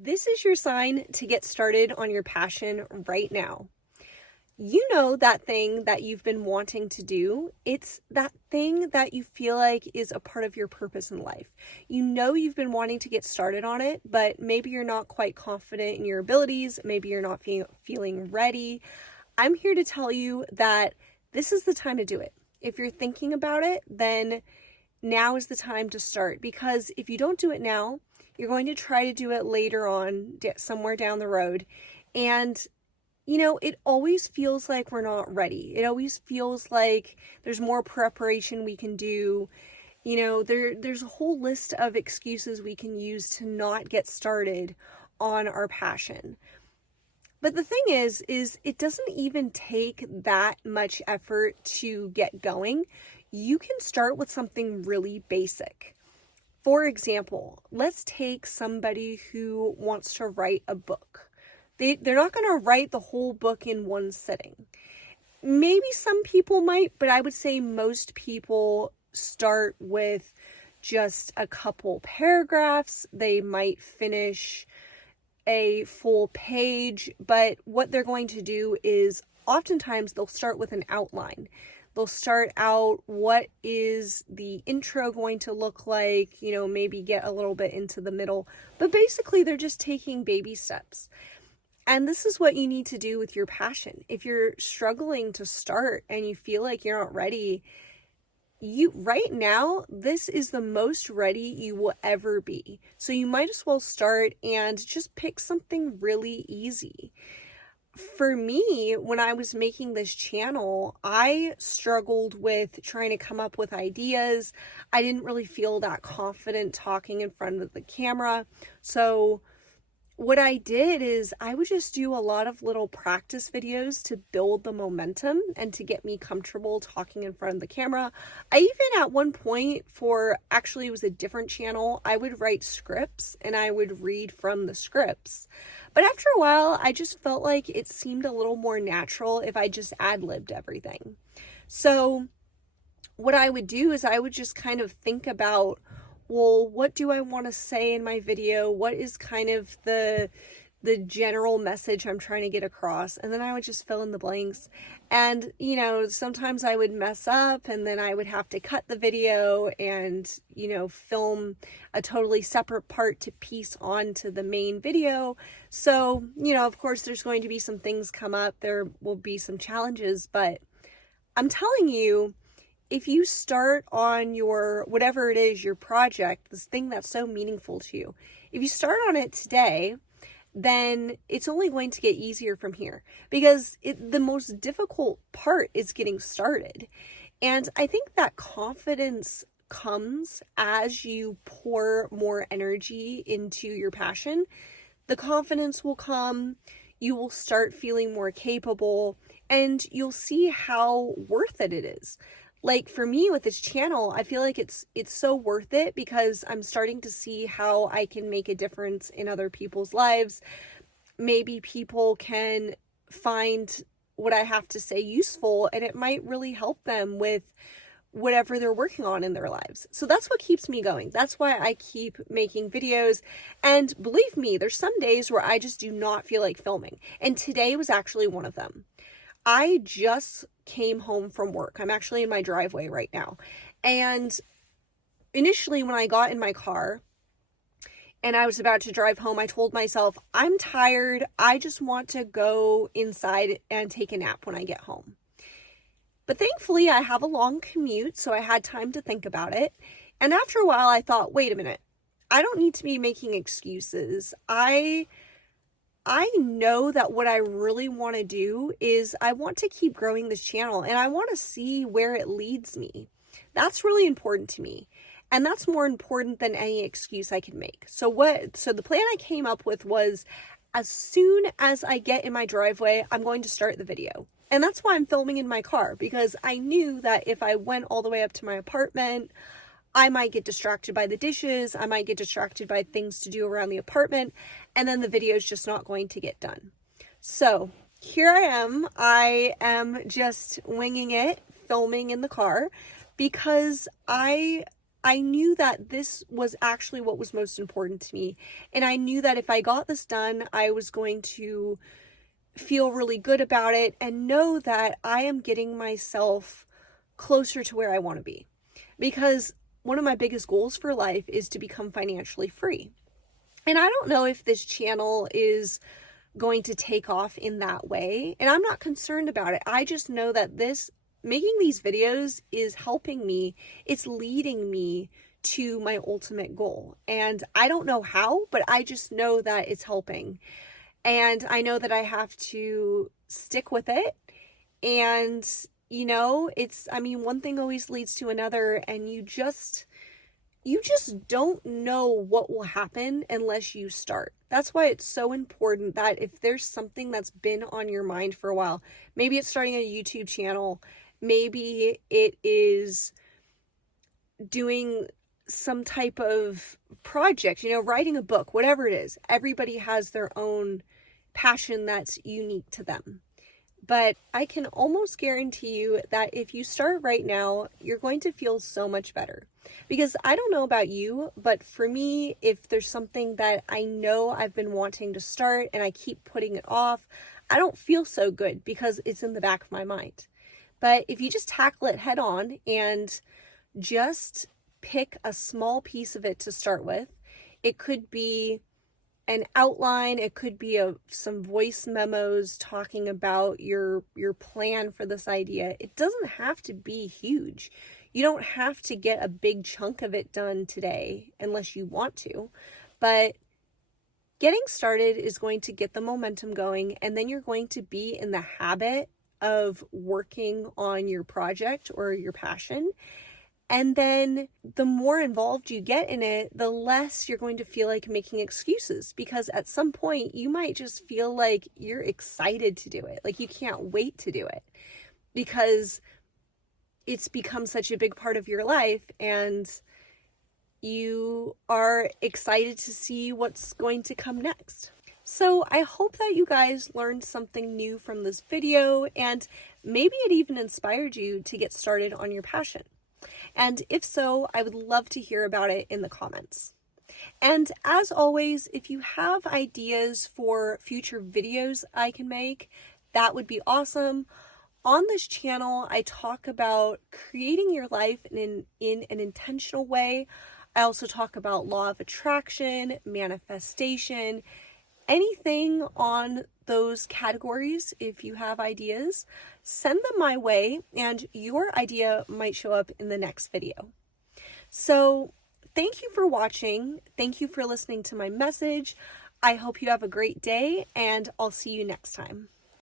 This is your sign to get started on your passion right now. You know that thing that you've been wanting to do. It's that thing that you feel like is a part of your purpose in life. You know you've been wanting to get started on it, but maybe you're not quite confident in your abilities. Maybe you're not feeling ready. I'm here to tell you that this is the time to do it. If you're thinking about it, then now is the time to start, because if you don't do it now, you're going to try to do it later on, somewhere down the road. And it always feels like we're not ready. It always feels like there's more preparation we can do. There's a whole list of excuses we can use to not get started on our passion. But the thing is it doesn't even take that much effort to get going. You can start with something really basic. For example, let's take somebody who wants to write a book. They're not going to write the whole book in one sitting. Maybe some people might, but I would say most people start with just a couple paragraphs. They might finish a full page, but what they're going to do is oftentimes they'll start with an outline. They'll start out, what is the intro going to look like, maybe get a little bit into the middle, but basically they're just taking baby steps. And this is what you need to do with your passion. If you're struggling to start and you feel like you're not ready, right now, this is the most ready you will ever be. So you might as well start and just pick something really easy. For me, when I was making this channel, I struggled with trying to come up with ideas. I didn't really feel that confident talking in front of the camera. So what I did is I would just do a lot of little practice videos to build the momentum and to get me comfortable talking in front of the camera. I even at one point, it was a different channel, I would write scripts and I would read from the scripts. But after a while, I just felt like it seemed a little more natural if I just ad-libbed everything. So what I would do is I would just kind of think about, well, what do I want to say in my video? What is kind of the general message I'm trying to get across? And then I would just fill in the blanks. And, sometimes I would mess up and then I would have to cut the video and, film a totally separate part to piece onto the main video. So, of course, there's going to be some things come up. There will be some challenges, but I'm telling you, if you start on your, whatever it is, your project, this thing that's so meaningful to you, if you start on it today, then it's only going to get easier from here, because the most difficult part is getting started. And I think that confidence comes as you pour more energy into your passion. The confidence will come, you will start feeling more capable, and you'll see how worth it is. Like for me with this channel, I feel like it's so worth it because I'm starting to see how I can make a difference in other people's lives. Maybe people can find what I have to say useful, and it might really help them with whatever they're working on in their lives. So that's what keeps me going. That's why I keep making videos. And believe me, there's some days where I just do not feel like filming. And today was actually one of them. I just came home from work. I'm actually in my driveway right now. And initially when I got in my car and I was about to drive home, I told myself, I'm tired. I just want to go inside and take a nap when I get home. But thankfully I have a long commute, so I had time to think about it. And after a while I thought, wait a minute, I don't need to be making excuses. I know that what I really want to do is I want to keep growing this channel and I want to see where it leads me. That's really important to me. And that's more important than any excuse I can make. So the plan I came up with was, as soon as I get in my driveway, I'm going to start the video. And that's why I'm filming in my car, because I knew that if I went all the way up to my apartment, I might get distracted by the dishes, I might get distracted by things to do around the apartment, and then the video is just not going to get done. So here I am just winging it, filming in the car, because I I knew that this was actually what was most important to me. And I knew that if I got this done, I was going to feel really good about it and know that I am getting myself closer to where I want to be. Because one of my biggest goals for life is to become financially free. And I don't know if this channel is going to take off in that way, and I'm not concerned about it. I just know that making these videos is helping me. It's leading me to my ultimate goal. And I don't know how, but I just know that it's helping. And I know that I have to stick with it. And, one thing always leads to another, and you just don't know what will happen unless you start. That's why it's so important that if there's something that's been on your mind for a while, maybe it's starting a YouTube channel, maybe it is doing some type of project, writing a book, whatever it is. Everybody has their own passion that's unique to them. But I can almost guarantee you that if you start right now, you're going to feel so much better. Because I don't know about you, but for me, if there's something that I know I've been wanting to start and I keep putting it off, I don't feel so good because it's in the back of my mind. But if you just tackle it head on and just pick a small piece of it to start with, it could be an outline, it could be some voice memos talking about your plan for this idea. It doesn't have to be huge. You don't have to get a big chunk of it done today unless you want to. But getting started is going to get the momentum going, and then you're going to be in the habit of working on your project or your passion. And then the more involved you get in it, the less you're going to feel like making excuses, because at some point you might just feel like you're excited to do it. Like you can't wait to do it because it's become such a big part of your life and you are excited to see what's going to come next. So I hope that you guys learned something new from this video, and maybe it even inspired you to get started on your passion. And if so, I would love to hear about it in the comments. And as always, if you have ideas for future videos I can make, that would be awesome. On this channel, I talk about creating your life in an intentional way. I also talk about law of attraction, manifestation, anything on those categories. If you have ideas, send them my way and your idea might show up in the next video. So thank you for watching. Thank you for listening to my message. I hope you have a great day, and I'll see you next time.